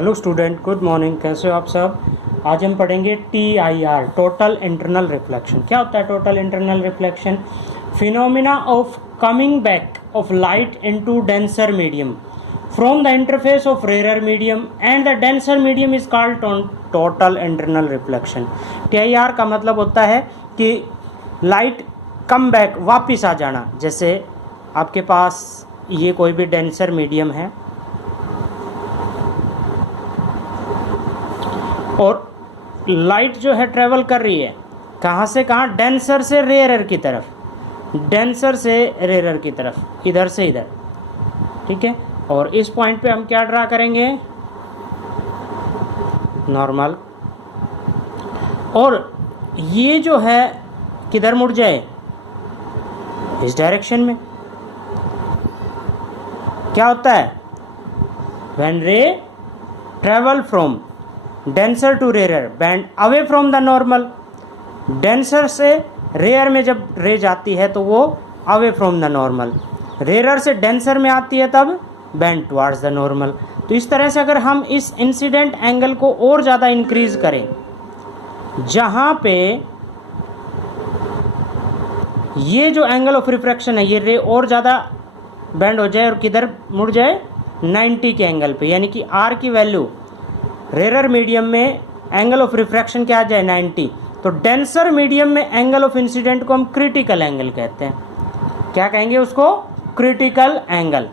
Hello student, good morning. कैसे हो आप सब? आज हम पढ़ेंगे TIR, टोटल इंटरनल रिफ्लेक्शन। क्या होता है total internal reflection? Phenomena of coming back of light into denser medium from the interface of rare medium and the denser medium is called total internal reflection. TIR का मतलब होता है कि light come back, वापिस आ जाना। जैसे आपके पास ये कोई भी डेंसर मीडियम है और लाइट जो है ट्रेवल कर रही है कहाँ से कहाँ? डेंसर से रेयरर की तरफ, डेंसर से रेयरर की तरफ, इधर से इधर। ठीक है, और इस पॉइंट पे हम क्या ड्रा करेंगे? नॉर्मल। और ये जो है किधर मुड़ जाए? इस डायरेक्शन में। क्या होता है? When ray travel from denser to rare bend away from the normal. Denser से रेयर में जब रे जाती है तो वो away from the normal, rare से डेंसर में आती है तब बैंड टुवार्ड्स द नॉर्मल। तो इस तरह से अगर हम इस इंसिडेंट एंगल को और ज़्यादा इंक्रीज करें, जहाँ पे ये जो एंगल ऑफ रिफ्रैक्शन है, ये रे और ज़्यादा बैंड हो जाए और किधर मुड़ जाए? 90 के एंगल पे, यानी कि आर की वैल्यू रेयर मीडियम में एंगल ऑफ रिफ्रैक्शन क्या आ जाए? 90। तो डेंसर मीडियम में एंगल ऑफ इंसिडेंट को हम क्रिटिकल एंगल कहते हैं। क्या कहेंगे उसको? Critical angle.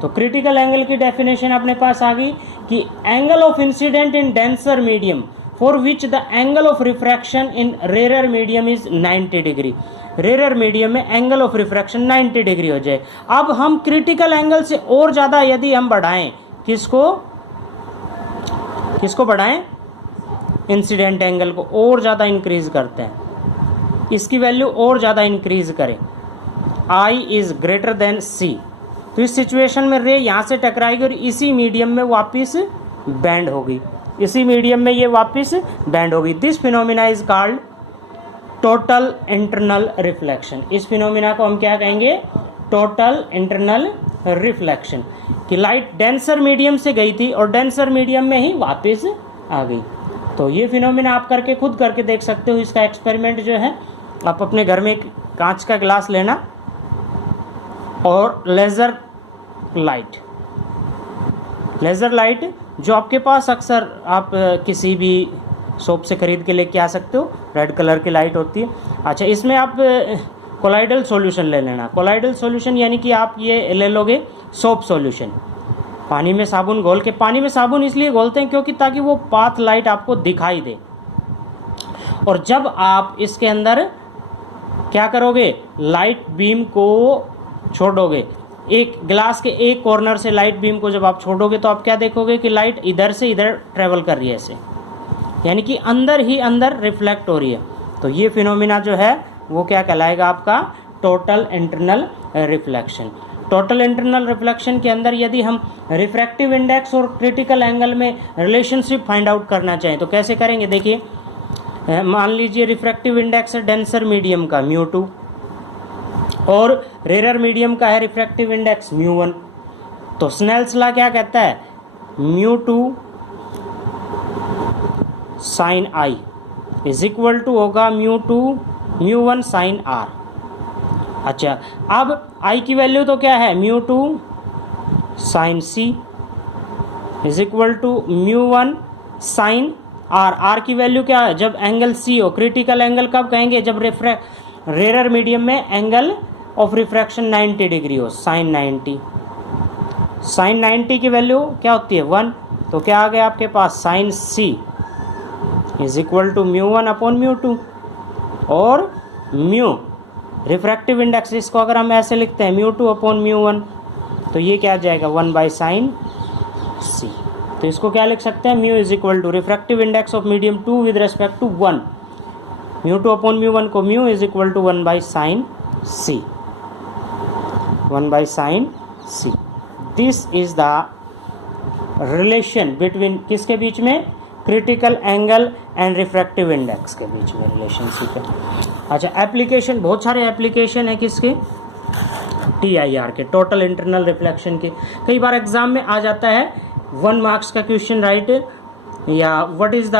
तो क्रिटिकल एंगल की डेफिनेशन अपने पास आ गई कि angle of incident in denser medium for which the angle of refraction in rare medium is 90 degree. Rare medium में एंगल ऑफ रिफ्रैक्शन 90 डिग्री हो जाए। अब हम क्रिटिकल एंगल से और ज़्यादा यदि हम बढ़ाएं, किसको बढ़ाएं? इंसिडेंट एंगल को और ज़्यादा इंक्रीज करते हैं, इसकी वैल्यू और ज़्यादा इंक्रीज करें, I is greater than C। तो इस सिचुएशन में रे यहाँ से टकराएगी और इसी मीडियम में वापस बैंड होगी, इसी मीडियम में ये वापस बैंड होगी। This phenomena is called total internal reflection. इस फिनोमिना को हम क्या कहेंगे? Total internal reflection. कि लाइट डेंसर मीडियम से गई थी और डेंसर मीडियम में ही वापस आ गई। तो ये फिनोमिना आप खुद करके देख सकते हो। इसका एक्सपेरिमेंट जो है, आप अपने घर में एक कांच का ग्लास लेना और लेज़र लाइट जो आपके पास अक्सर आप किसी भी शॉप से खरीद के लेके आ सकते हो, रेड कलर की लाइट होती है। अच्छा, इसमें आप कोलाइडल सॉल्यूशन ले लेना। कोलाइडल सॉल्यूशन यानी कि आप ये ले लोगे सोप सॉल्यूशन, पानी में साबुन घोल के। पानी में साबुन इसलिए घोलते हैं क्योंकि ताकि वो पाथ लाइट आपको दिखाई दे। और जब आप इसके अंदर क्या करोगे? लाइट बीम को छोड़ोगे, एक ग्लास के एक कॉर्नर से लाइट बीम को जब आप छोड़ोगे तो आप क्या देखोगे कि लाइट इधर से इधर ट्रेवल कर रही है ऐसे, यानी कि अंदर ही अंदर रिफ्लेक्ट हो रही है। तो ये फिनोमिना जो है वो क्या कहलाएगा? आपका total internal reflection. Total internal reflection के अंदर यदि हम रिफ्रैक्टिव इंडेक्स और क्रिटिकल एंगल में रिलेशनशिप फाइंड आउट करना चाहें तो कैसे करेंगे? देखिए, मान लीजिए रिफ्रैक्टिव इंडेक्स है डेंसर मीडियम का μ2 और रेयर मीडियम का है रिफ्रैक्टिव इंडेक्स μ1। तो स्नेल्स लॉ क्या कहता है? μ2 sine I is equal to होगा μ1 साइन R। अच्छा, अब I की वैल्यू तो क्या है? μ2 sine C is equal to μ1 sine R। R की वैल्यू क्या है? जब एंगल C हो। क्रिटिकल एंगल कब कहेंगे? जब रेयर मीडियम में एंगल ऑफ रिफ्रैक्शन 90 डिग्री हो, साइन 90। साइन 90 की वैल्यू क्या होती है? 1। तो क्या आ गया आपके पास? Sine C is equal to μ1 upon μ2। और म्यू रिफ्रैक्टिव इंडेक्स, इसको अगर हम ऐसे लिखते हैं μ2 अपॉन μ1, तो ये क्या आ जाएगा? 1 बाई साइन C। तो इसको क्या लिख सकते हैं? Mu is equal to refractive index of medium 2 with respect to 1, μ2 upon μ1 को mu is equal to 1 by sine C, 1 by sine C। This is the relation between, किसके बीच में? Critical angle and refractive index के बीच में relationship है। अच्छा, application, बहुत सारे एप्लीकेशन है किसके? TIR के, टोटल इंटरनल रिफ्लेक्शन के। कई बार एग्जाम में आ जाता है 1 मार्क्स का क्वेश्चन राइट, या what is the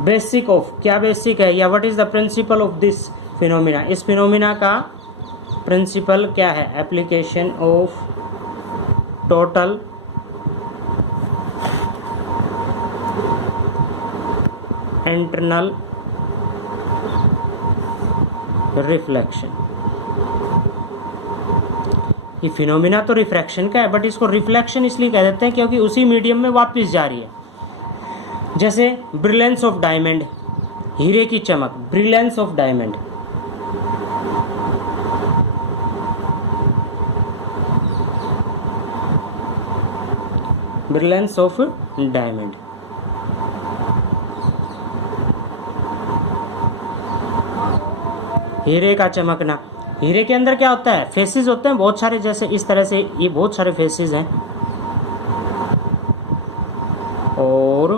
basic of, क्या बेसिक है, या what is the principle of this phenomena, इस फिनोमिना का प्रिंसिपल क्या है, application of total internal reflection. ये फिनोमिना तो रिफ्रैक्शन का है, बट इसको रिफ्लेक्शन इसलिए कह देते हैं क्योंकि उसी मीडियम में वापस जा रही है। जैसे ब्रिलियंस ऑफ डायमंड, हीरे की चमक, brilliance of diamond, brilliance of diamond. हीरे का चमकना, हीरे के अंदर क्या होता है, फेसेस होते हैं बहुत सारे, जैसे इस तरह से ये बहुत सारे फेसेस हैं, और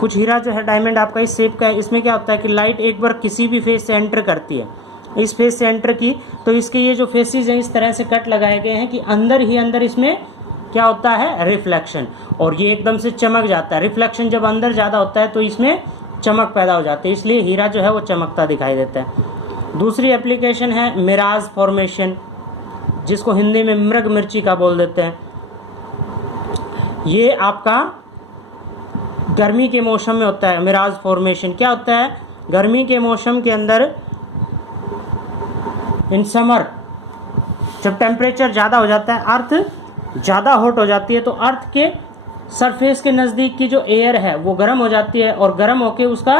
कुछ हीरा जो है डायमंड आपका इस शेप का है, इसमें क्या होता है कि लाइट एक बार किसी भी फेस से एंटर करती है, इस फेस से एंटर की तो इसके ये जो फेसेस हैं इस तरह से कट लगाए गए हैं कि अंदर ही अंदर इसमें क्या होता है, रिफ्लेक्शन, और ये एकदम से चमक जाता है। रिफ्लेक्शन जब अंदर ज़्यादा होता है तो इसमें चमक पैदा हो जाती है, इसलिए हीरा जो है वो चमकता दिखाई देता है। दूसरी एप्लीकेशन है मिराज फॉर्मेशन, जिसको हिंदी में मृग मिर्ची का बोल देते हैं। ये आपका गर्मी के मौसम में होता है। मिराज फॉर्मेशन क्या होता है, गर्मी के मौसम के अंदर, इन समर जब टेम्परेचर ज़्यादा हो जाता है, अर्थ ज़्यादा हॉट हो जाती है, तो अर्थ के सरफेस के नज़दीक की जो एयर है वो गर्म हो जाती है, और गर्म होके उसका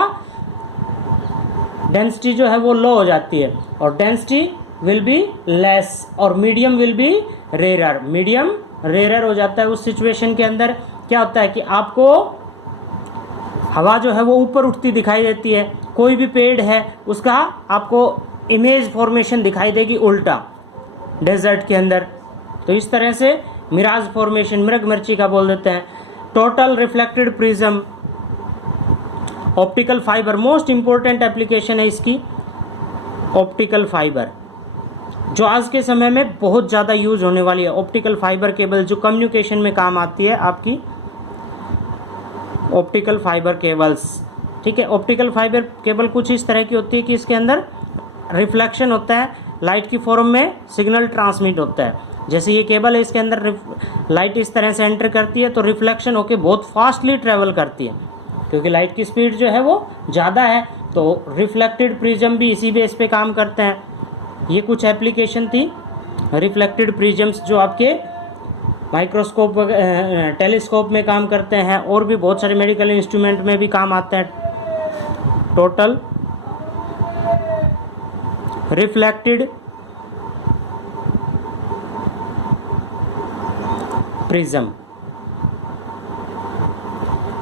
डेंसिटी जो है वो लो हो जाती है, और डेंसिटी विल बी लेस और medium will be rare, medium rare हो जाता है। उस सिचुएशन के अंदर क्या होता है कि आपको हवा जो है वो ऊपर उठती दिखाई देती है, कोई भी पेड़ है उसका आपको इमेज फॉर्मेशन दिखाई देगी उल्टा डेजर्ट के अंदर। तो इस तरह से मिराज फॉर्मेशन, मृग मिर्ची का बोल देते हैं। Total reflected prism, optical fibre, most important application है इसकी, ऑप्टिकल फाइबर, जो आज के समय में बहुत ज़्यादा यूज होने वाली है। ऑप्टिकल फाइबर केबल जो कम्युनिकेशन में काम आती है आपकी, ऑप्टिकल फाइबर केबल्स, ठीक है। ऑप्टिकल फाइबर केबल कुछ इस तरह की होती है कि इसके अंदर रिफ्लेक्शन होता है, लाइट की फॉर्म में सिग्नल ट्रांसमिट होता है। जैसे ये केबल है, इसके अंदर लाइट इस तरह से एंटर करती है तो रिफ्लेक्शन होके बहुत फास्टली ट्रेवल करती है, क्योंकि लाइट की स्पीड जो है वो ज़्यादा है, तो रिफ्लेक्टेड प्रिज्म भी इसी बेस पे काम करते हैं। ये कुछ एप्लीकेशन थी रिफ्लेक्टेड प्रिज्म्स जो आपके माइक्रोस्कोप टेलीस्कोप में काम करते हैं, और भी बहुत सारे मेडिकल इंस्ट्रूमेंट में भी काम आते हैं। टोटल रिफ्लेक्टेड प्रिज्म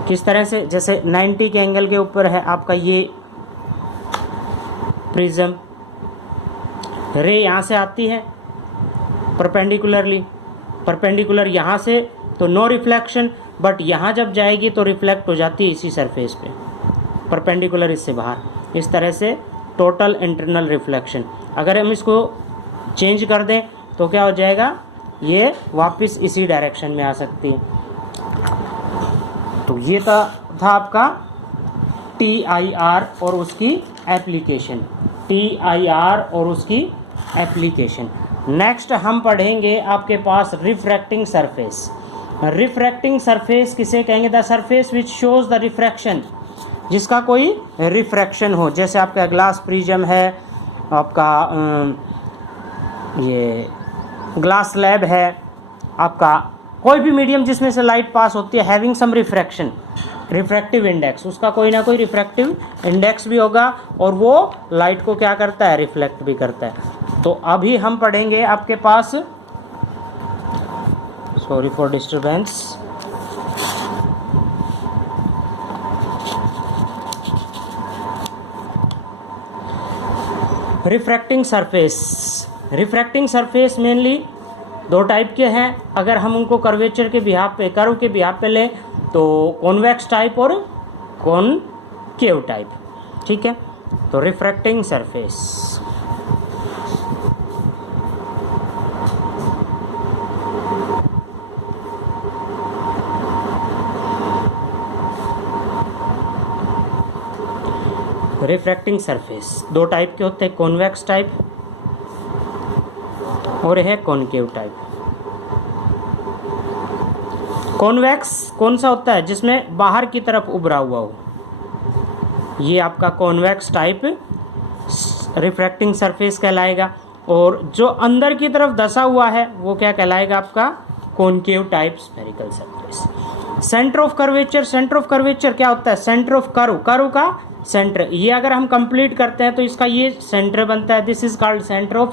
किस तरह से, जैसे 90 के एंगल के ऊपर है आपका ये प्रिज्म, रे यहाँ से आती है परपेंडिकुलरली, परपेंडिकुलर यहाँ से, तो नो रिफ्लेक्शन, बट यहाँ जब जाएगी तो रिफ्लेक्ट हो जाती है इसी सरफेस पे, परपेंडिकुलर इससे बाहर। इस तरह से टोटल इंटरनल रिफ्लेक्शन। अगर हम इसको चेंज कर दें तो क्या हो जाएगा, ये वापस इसी डायरेक्शन में आ सकती है। तो ये था आपका TIR और उसकी एप्लीकेशन, TIR और उसकी एप्लीकेशन। नेक्स्ट हम पढ़ेंगे आपके पास रिफ्रैक्टिंग सरफेस। रिफ्रैक्टिंग सरफेस किसे कहेंगे, the surface which shows the refraction, जिसका कोई रिफ्रैक्शन हो। जैसे आपका ग्लास प्रिज्म है, आपका ये ग्लास स्लैब है, आपका कोई भी मीडियम जिसमें से लाइट पास होती है, having some refraction, refractive index, उसका कोई ना कोई रिफ्रैक्टिव इंडेक्स भी होगा, और वो लाइट को क्या करता है, रिफ्लेक्ट भी करता है। तो अभी हम पढ़ेंगे आपके पास, sorry for disturbance, refracting surface. Refracting surface mainly दो टाइप के हैं। अगर हम उनको कर्वेचर के बिहाफ पे, कर्व के बिहाफ पे लें तो कॉन्वेक्स टाइप और कॉनकेव टाइप, ठीक है। तो रिफ्रैक्टिंग सरफेस, रिफ्रैक्टिंग सरफेस दो टाइप के होते हैं, कॉन्वेक्स टाइप और है कॉनकेव टाइप। कॉन्वेक्स कौन सा होता है? जिसमें बाहर की तरफ उभरा हुआ हो, ये आपका कॉन्वेक्स टाइप रिफ्रैक्टिंग सरफेस कहलाएगा। और जो अंदर की तरफ धंसा हुआ है वो क्या कहलाएगा? आपका concave type spherical surface. Centre of curvature, centre of curvature क्या होता है? सेंटर ऑफ कर्व, कर्व का सेंटर। ये अगर हम कंप्लीट करते हैं तो इसका ये सेंटर बनता है। This is called centre of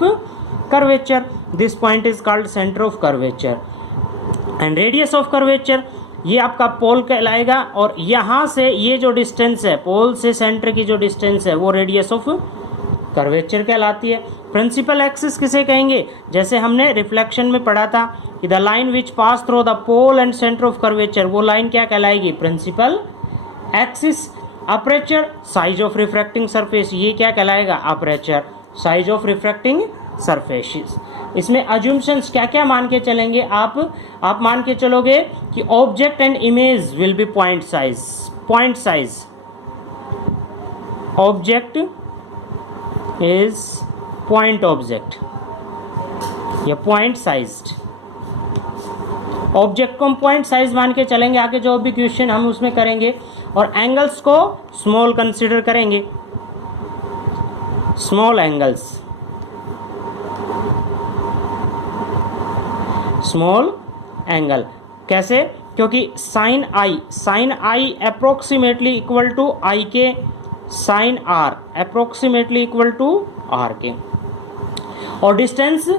curvature, this point is called centre of curvature. And radius of curvature, ये आपका पोल कहलाएगा। और यहाँ से ये जो डिस्टेंस है, पोल से सेंटर की जो डिस्टेंस है, वो रेडियस ऑफ कर्वेचर कहलाती है। प्रिंसिपल एक्सिस किसे कहेंगे? जैसे हमने रिफ्लेक्शन में पढ़ा था कि the line which pass through the pole and centre of curvature, वो लाइन क्या कहलाएगी? Principal axis. Aperture, size of refracting surface, ये क्या कहलाएगा? Aperture, size of refracting surface. इसमें अज्यूमशंस क्या क्या मान के चलेंगे आप मान के चलोगे कि object and image will be point size, point size, object is point object या पॉइंट साइज्ड। ऑब्जेक्ट को हम पॉइंट साइज मान के चलेंगे, आगे जो भी क्वेश्चन हम उसमें करेंगे। और एंगल्स को स्मॉल कंसीडर करेंगे, स्मॉल एंगल्स, स्मॉल एंगल कैसे? क्योंकि sine I approximately equal to I के sine R, approximately equal to R के। और distance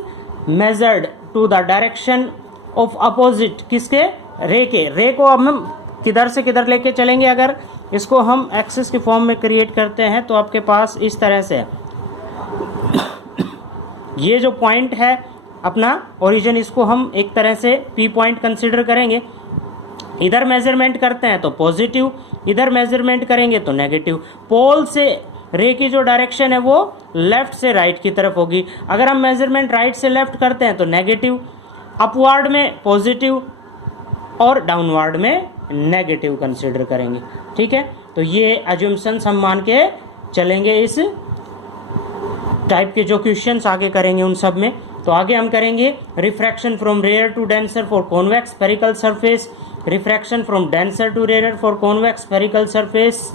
measured to the direction of opposite, किसके? रे के। रे को अब हम किधर से किधर लेके चलेंगे? अगर इसको हम एक्सिस की फॉर्म में क्रिएट करते हैं तो आपके पास इस तरह से ये जो पॉइंट है अपना ओरिजिन, इसको हम एक तरह से पी पॉइंट कंसीडर करेंगे। इधर मेजरमेंट करते हैं तो पॉजिटिव, इधर मेजरमेंट करेंगे तो नेगेटिव। पोल से रे की जो डायरेक्शन है वो लेफ्ट से राइट की तरफ होगी। अगर हम मेजरमेंट राइट से लेफ्ट करते हैं तो नेगेटिव, अपवर्ड में पॉजिटिव और डाउनवर्ड में नेगेटिव कंसीडर करेंगे। ठीक है, तो ये अज्यूमशंस हम मान के चलेंगे। इस टाइप के जो क्वेश्चंस आगे करेंगे उन सब में, तो आगे हम करेंगे refraction from rare to denser for convex spherical surface, refraction from denser to rare for convex spherical surface,